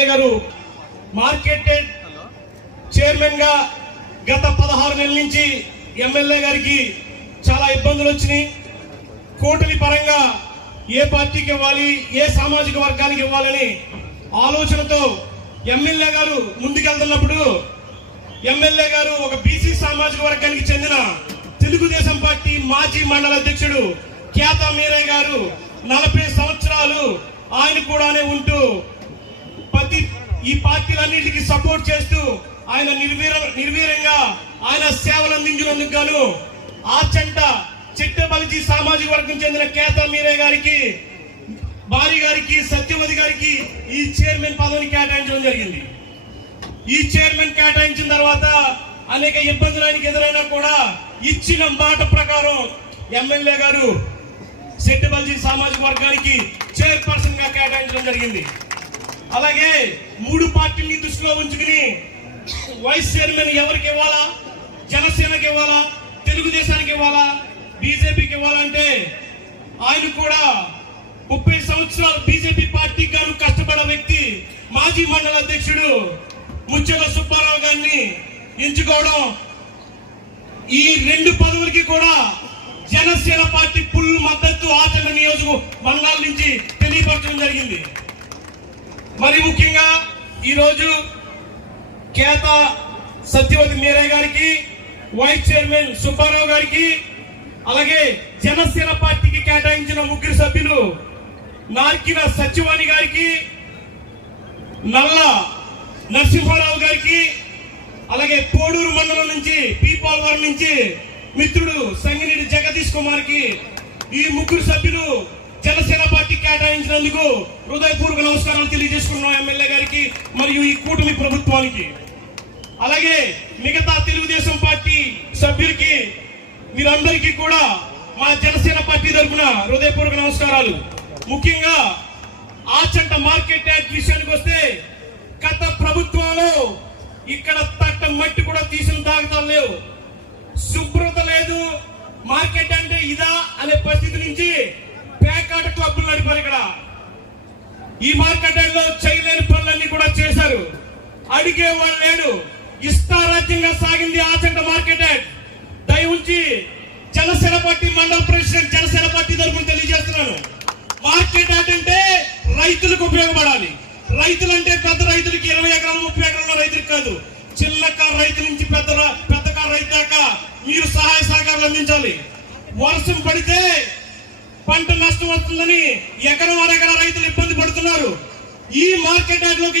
గారు మార్కెట్ చైర్మన్గా గత పదహారు నెలల నుంచి ఎమ్మెల్యే గారికి చాలా ఇబ్బందులు వచ్చినాయి. కూటమి పరంగా ఏ పార్టీకి ఇవ్వాలి ఏ సామాజిక వర్గానికి ఇవ్వాలని ఆలోచనతో ఎమ్మెల్యే గారు ముందుకెళ్తున్నప్పుడు ఎమ్మెల్యే గారు ఒక బీసీ సామాజిక వర్గానికి చెందిన తెలుగుదేశం పార్టీ మాజీ మండల అధ్యక్షుడు ఖ్యాత మీరయ్య గారు నలభై సంవత్సరాలు ఆయన కూడానే ఉంటూ ఈ పార్టీలన్నింటికి సపోర్ట్ చేస్తూ ఆయన నిర్వీర నిర్వీర్యంగా ఆయన సేవలు అందించినందుకు గాను ఆచంట చిట్టబలిజీ సామాజిక వర్గం చెందిన కేత మీరే గారికి భారీ గారికి సత్యవతి గారికి ఈ చైర్మన్ పదవిని కేటాయించడం జరిగింది. ఈ చైర్మన్ కేటాయించిన తర్వాత అనేక ఇబ్బందులు ఆయనకి ఎదురైనా కూడా ఇచ్చిన మాట ప్రకారం ఎమ్మెల్యే గారు సెట్టిబల్జీ సామాజిక వర్గానికి చైర్పర్సన్గా కేటాయించడం జరిగింది. అలాగే మూడు పార్టీని దృష్టిలో ఉంచుకుని వైస్ చైర్మన్ ఎవరికి ఇవ్వాలా? జనసేనకి ఇవ్వాలా? తెలుగుదేశానికి ఇవ్వాలా? బీజేపీకి ఇవ్వాలంటే ఆయన కూడా ముప్పై సంవత్సరాలు బీజేపీ పార్టీ గాను కష్టపడిన వ్యక్తి మాజీ మండల అధ్యక్షుడు ముచ్చల సుబ్బారావు గారిని ఎంచుకోవడం ఈ రెండు పదవులకి కూడా జనసేన పార్టీ ఫుల్ మద్దతు ఆచరణ నియోజక మండలాల నుంచి తెలియపరచడం జరిగింది. మరి ముఖ్యంగా ఈరోజు కేత సత్యవతి మీరే గారికి వైస్ చైర్మన్ సుబ్బారావు గారికి అలాగే జనసేన పార్టీకి కేటాయించిన ముగ్గురు సభ్యులు నార్కిన సత్యవాణి గారికి నల్ల నరసింహారావు గారికి అలాగే కోడూరు మండలం నుంచి పీపాల్వరం నుంచి మిత్రుడు సంగినేని జగదీష్ కుమార్కి ఈ ముగ్గురు సభ్యులు జనసేన పార్టీ కేటాయించినందుకు హృదయపూర్వక నమస్కారాలు తెలియజేసుకున్నాం ఎమ్మెల్యే గారికి మరియు ఈ కూటమి ప్రభుత్వానికి. అలాగే మిగతా తెలుగుదేశం పార్టీ సభ్యులకి మీరందరికీ కూడా మా జనసేన పార్టీ తరఫున హృదయపూర్వక నమస్కారాలు. ముఖ్యంగా ఆచంట మార్కెట్ యాక్ట్ విషయానికి వస్తే గత ప్రభుత్వంలో ఇక్కడ తట్ట మట్టి కూడా తీసిన దాఖతాలు లేవు. శుభ్రత లేదు మార్కెట్ అంటే ఇదా అనే పరిస్థితి నుంచి పేకాట క్లబ్లు నడిపారు ఇక్కడ. ఈ మార్కెట్లో చేయలేని పనులన్నీ కూడా చేశారు. అడిగే లేడు. ఇష్టారాజ్యంగా సాగింది ఆచంట మార్కెట్ దయ ఉంచి జనసేన పార్టీ మండల ప్రెసిడెంట్ జనసేన పార్టీ తరఫున తెలియజేస్తున్నాను. మార్కెట్ యార్డ్ అంటే రైతులకు ఉపయోగపడాలి. రైతులంటే పెద్ద రైతులకి ఇరవై ఎకరాలు ముప్పై ఎకరాల రైతులకు కాదు. చిన్న కారు రైతు నుంచి పెద్ద పెద్ద కారు రైతు దాకా మీరు సహాయ సహకారాలు అందించాలి. వర్షం పడితే పంట నష్టం వస్తుందని ఎకరం అరెకర రైతులు ఇబ్బంది పడుతున్నారు. ఈ మార్కెట్ యార్డ్లోకి